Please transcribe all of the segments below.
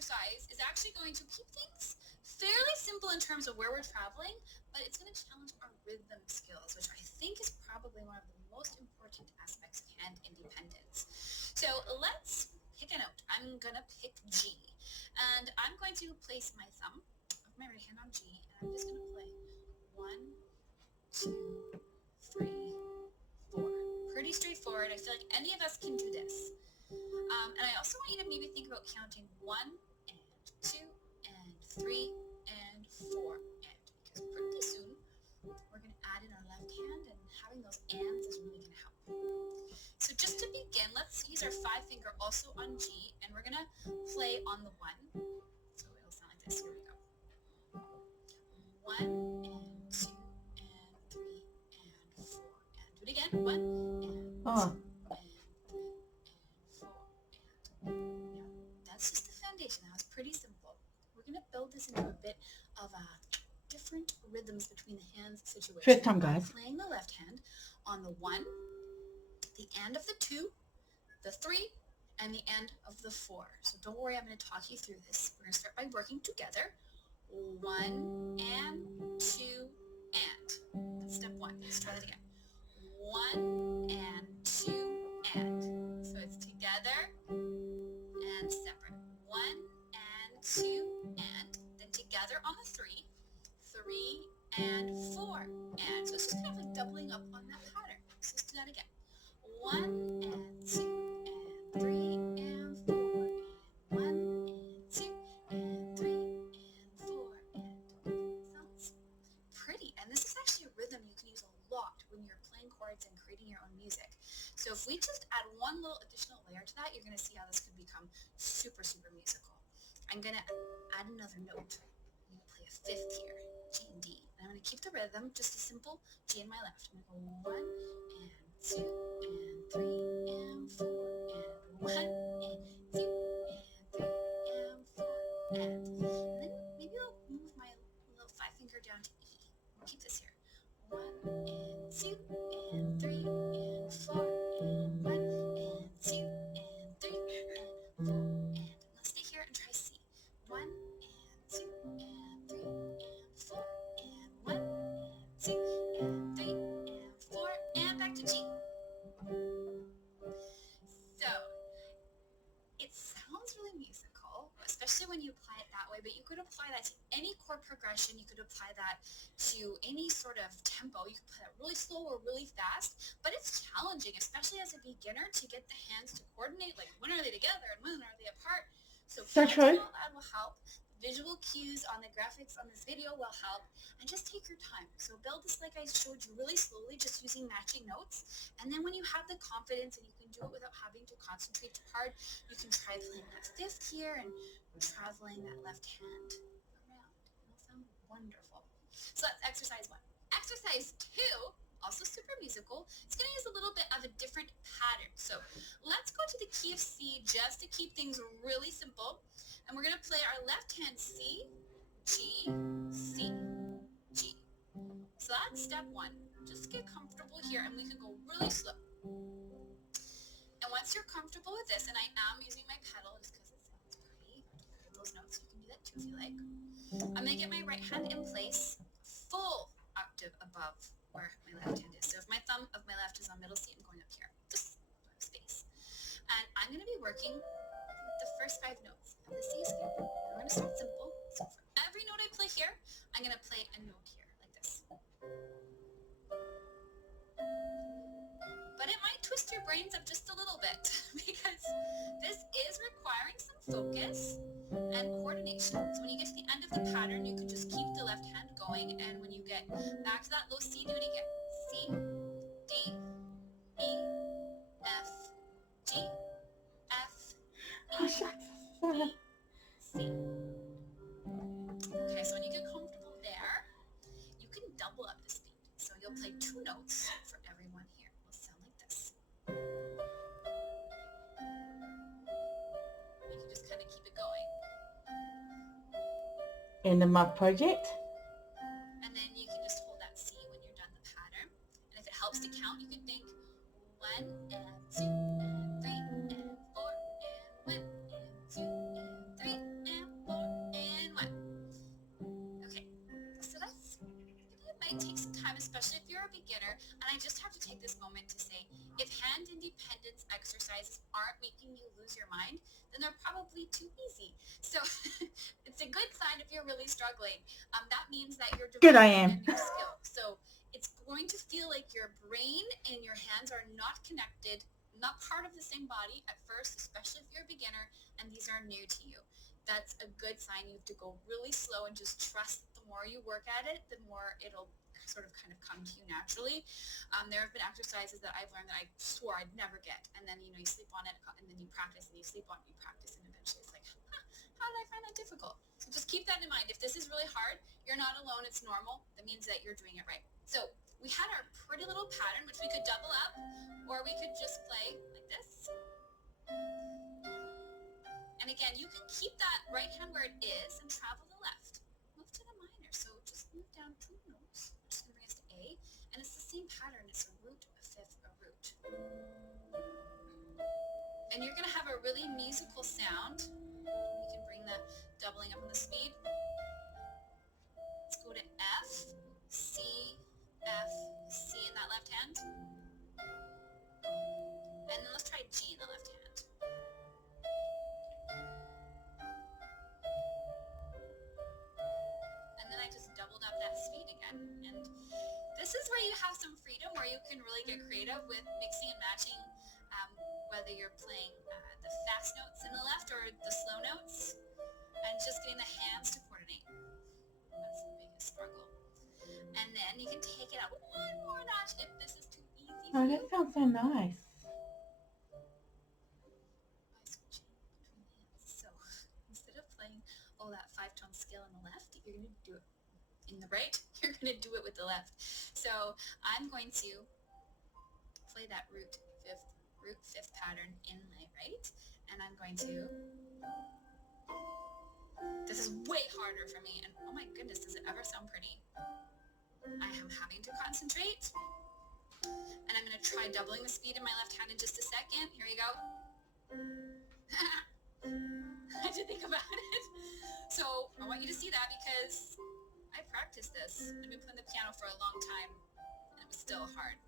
exercise is actually going to keep things fairly simple in terms of where we're traveling, but it's going to challenge our rhythm skills, which I think is probably one of the most important aspects of hand independence. So let's pick a note. I'm going to pick G, and I'm going to place my thumb of my right hand on G, and I'm just going to play 1, 2, 3, 4. Pretty straightforward. I feel like any of us can do this. And I also want you to maybe think about counting 1 and 2 and 3 and 4 and, because pretty soon we're going to add in our left hand, and having those ands is really going to help. So just to begin, let's use our 5 finger also on G, and we're going to play on the 1. So it'll sound like this. Here we go. 1 and 2 and 3 and 4 and do it again. 1 and 2 and 3 and 4 and yeah, that's just the foundation. That was pretty simple. We're going to build this into a bit of a different rhythms between the hands situation. First time, guys. I'm playing the left hand on the 1, the end of the 2, the 3, and the end of the 4. So don't worry, I'm going to talk you through this. We're going to start by working together. 1 and 2 and. That's step 1. Let's try that again. 1 and 2 and. So it's together and separate. 1 and 2 and. Then together on the 3, 3 and 4 and. So it's just kind of like doubling up on that pattern. So let's do that again. 1 and 2 and 3 and 4 and 1 and 2 and 3 and 4 and. Sounds pretty. And this is actually a rhythm you can use a lot when you're playing chords and creating your own music. So if we just add one little additional layer to that, you're going to see how this could become super, super musical. I'm going to add another note. I'm going to play a 5th here, G and D. And I'm going to keep the rhythm, just a simple G in my left. I'm going to go 1 and 2 and 3 and 4 and 1 and 2 and 3 and 4 and. And then maybe I'll move my little 5 finger down to E. We'll keep this here. 1 and 2 and 3 and 4 and 1 and 2 and 3 and 4 and. Let's stay here and try C. 1 and 2 and 3 and 4 and 1 and 2 and 3 and 4 and back to G. So it sounds really musical, especially when you apply it that way, but you could apply that to any chord progression. You could apply that to any sort of tempo. You could play that really slow or really fast, but it's challenging, especially as a beginner, to get the hands to coordinate, like when are they together and when are they apart. So true. All that will help. Visual cues on the graphics on this video will help, and just take your time. So build this like I showed you really slowly, just using matching notes, and then when you have the confidence and you can do it without having to concentrate too hard, you can try playing that 5th here and traveling that left hand around. It'll sound wonderful. So that's exercise 1. Exercise 2, also super musical. It's going to use a little bit of a different pattern. So let's go to the key of C just to keep things really simple. And we're going to play our left hand C, G, C, G. So that's step 1. Just get comfortable here, and we can go really slow. And once you're comfortable with this, and I am using my pedal just because it sounds pretty, those notes, you can do that too if you like. I'm going to get my right hand in place, full octave above where my left hand is. So if my thumb of my left is on middle C, I'm going up here, just space. And I'm going to be working the first 5 notes of the C scale. And we're going to start simple. So for every note I play here, I'm going to play a note here, like this. But it might twist your brains up just a little bit because this is requiring some focus and coordination. So when you get to the end of the pattern, you can just keep the left hand going, and when you get back to that low C, do it again. C, D, E, F, G, F, E, D, C. Okay, so when you get comfortable there, you can double up the speed. So you'll play 2 notes for every one here. It'll sound like this. You can just kind of keep it going. In the Mug Project. And then you can just hold that C when you're done the pattern. And if it helps to count, you can think 1 and 2 and 3 and 4 and 1 and 2 and 3 and exercises aren't making you lose your mind, then they're probably too easy. So it's a good sign if you're really struggling. That means that you're Good I developing am. a new skill. So it's going to feel like your brain and your hands are not connected, not part of the same body at first, especially if you're a beginner and these are new to you. That's a good sign. You have to go really slow and just trust the more you work at it, the more it'll sort of kind of come to you naturally. There have been exercises that I've learned that I swore I'd never get, and then you sleep on it, and then you practice, and you sleep on it, you practice, and eventually it's like, how did I find that difficult? So just keep that in mind. If this is really hard, you're not alone. It's normal. That means that you're doing it right. So we had our pretty little pattern, which we could double up, or we could just play like this. And again, you can keep that right hand where it is and travel the left. Move to the minor. So just move down 2 notes, which is going to bring us to A. And it's the same pattern. It's a root, a fifth, a root. And you're going to have a really musical sound. You can bring the doubling up in the speed. Let's go to F, C, F, C in that left hand. And then let's try G in the left hand. And then I just doubled up that speed again. And this is where you have some freedom, where you can really get creative with mixing and matching, whether you're playing the fast notes in the left or the slow notes, and just getting the hands to coordinate. That's the biggest struggle. And then you can take it up one more notch if this is too easy for Oh, you. that sounds so nice. By switching between the hands. So instead of playing that 5-tone scale on the left, you're going to do it in the right. You're going to do it with the left. So I'm going to play that root fifth pattern in my right, and I'm going to. This is way harder for me, and oh my goodness, does it ever sound pretty? I am having to concentrate, and I'm going to try doubling the speed in my left hand in just a second. Here we go. I had to think about it. So I want you to see that because I practiced this. I've been playing the piano for a long time, and it was still hard.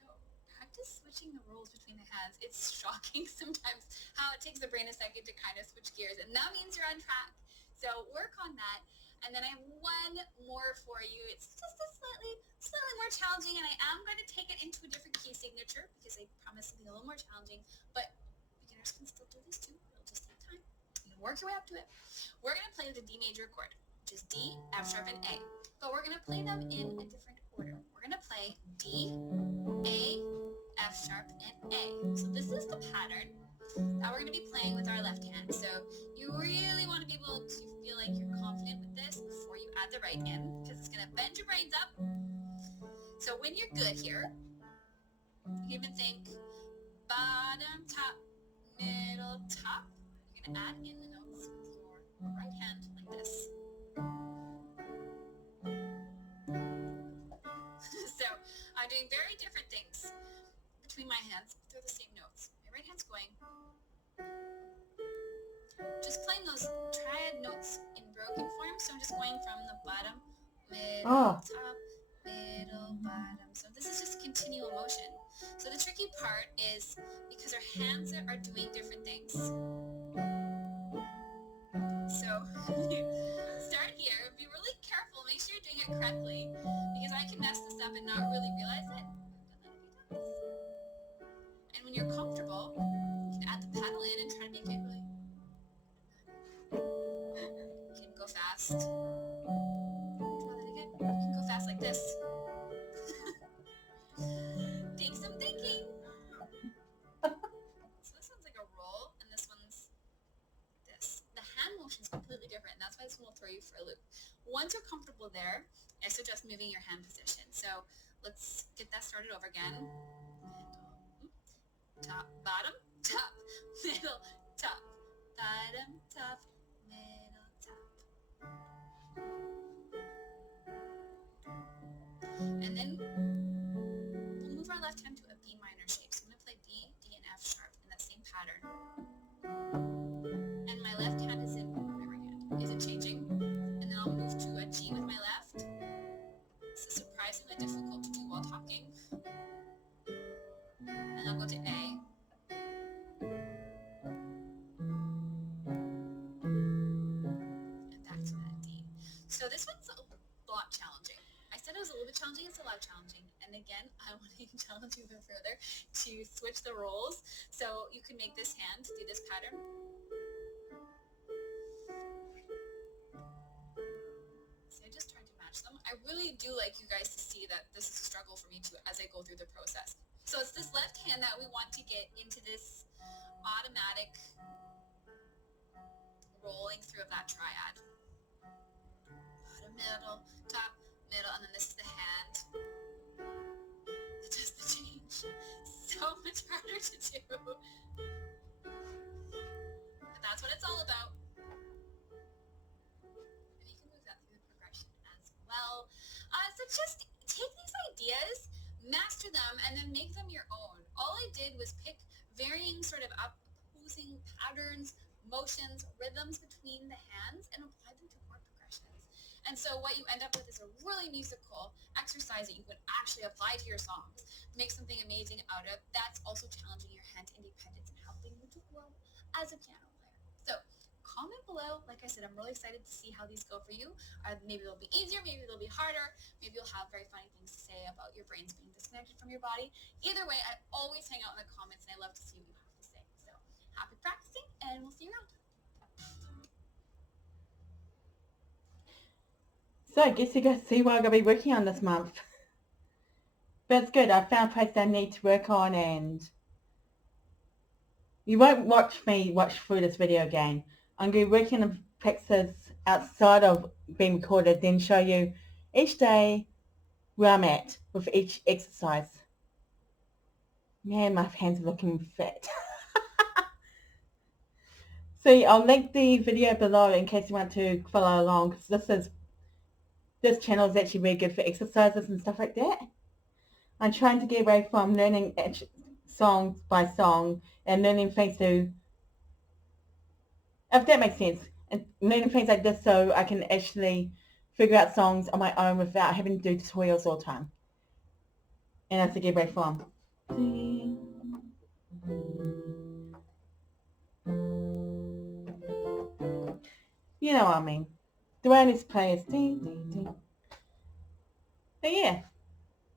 So practice switching the roles between the hands. It's shocking sometimes how it takes the brain a second to kind of switch gears, and that means you're on track. So work on that. And then I have one more for you. It's just a slightly more challenging, and I am going to take it into a different key signature because I promised something a little more challenging, but beginners can still do this too. It'll just take time. You can work your way up to it. We're going to play with a D major chord, which is D, F sharp, and A, but we're going to play them in a different order. We're going to play D, A, F sharp, and A. So this is the pattern that we're going to be playing with our left hand. So you really want to be able to feel like you're confident with this before you add the right in, because it's going to bend your brains up. So when you're good here, you can even think bottom, top, middle, top. You're going to add in the notes with your right hand like this. So I'm doing very different things between my hands, but they're the same notes. My right hand's going, just playing those triad notes in broken form. So I'm just going from the bottom, middle, top, middle, bottom. So this is just continual motion. So the tricky part is because our hands are doing different things. So start here. Be really careful. Make sure you're doing it correctly, because I can mess this up and not really realize it. And when you're comfortable, you can add the pedal in and try to make it really. You can go fast. Try that again. You can go fast like this. Take some thinking. So this one's like a roll, and this one's this. The hand motion is completely different, and that's why this one will throw you for a loop. Once you're comfortable there, I suggest moving your hand position. So let's get that started over again. Top, bottom, top, middle, top, bottom, top, middle, top. And then we'll move our left hand to a B minor shape. So I'm going to play B, D, and F sharp in that same pattern. And my left hand is in my right hand. Is it changing? And then I'll move to a G with my left. This is surprisingly difficult to do while talking. I'll go to A. And back to that D. So this one's a lot challenging. I said it was a little bit challenging, it's a lot challenging. And again, I want to challenge you even further to switch the roles. So you can make this hand do this pattern. So I just tried to match them. I really do like you guys to see that this is a struggle for me too as I go through the process. So it's this left hand that we want to get into this automatic rolling through of that triad. Bottom, middle, top, middle, and then this is the hand. It does the change. So much harder to do. But that's what it's all about. And you can move that through the progression as well. So just take these ideas, master them, and then make them your own. All I did was pick varying sort of opposing patterns, motions, rhythms between the hands and apply them to chord progressions. And so what you end up with is a really musical exercise that you can actually apply to your songs. Make something amazing out of. That's also challenging your hand independence and helping you to grow as a piano player. So comment below. Like I said, I'm really excited to see how these go for you. Maybe they'll be easier, maybe they'll be harder. Maybe you'll have very funny things to say about your brains being disconnected from your body. Either way, I always hang out in the comments and I love to see what you have to say. So happy practicing and we'll see you around. So I guess you guys see what I'm going to be working on this month. But it's good. I found a place that I need to work on, and you won't watch me watch through this video again. I'm going to be working on practices outside of being recorded, then show you each day where I'm at with each exercise. Man, my hands are looking fit. So I'll link the video below in case you want to follow along, because this channel is actually really good for exercises and stuff like that. I'm trying to get away from learning song by song and learning things to, if that makes sense, and learning things like this so I can actually figure out songs on my own without having to do tutorials all the time. And that's to get away from. You know what I mean. The way this plays. But yeah,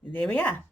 there we are.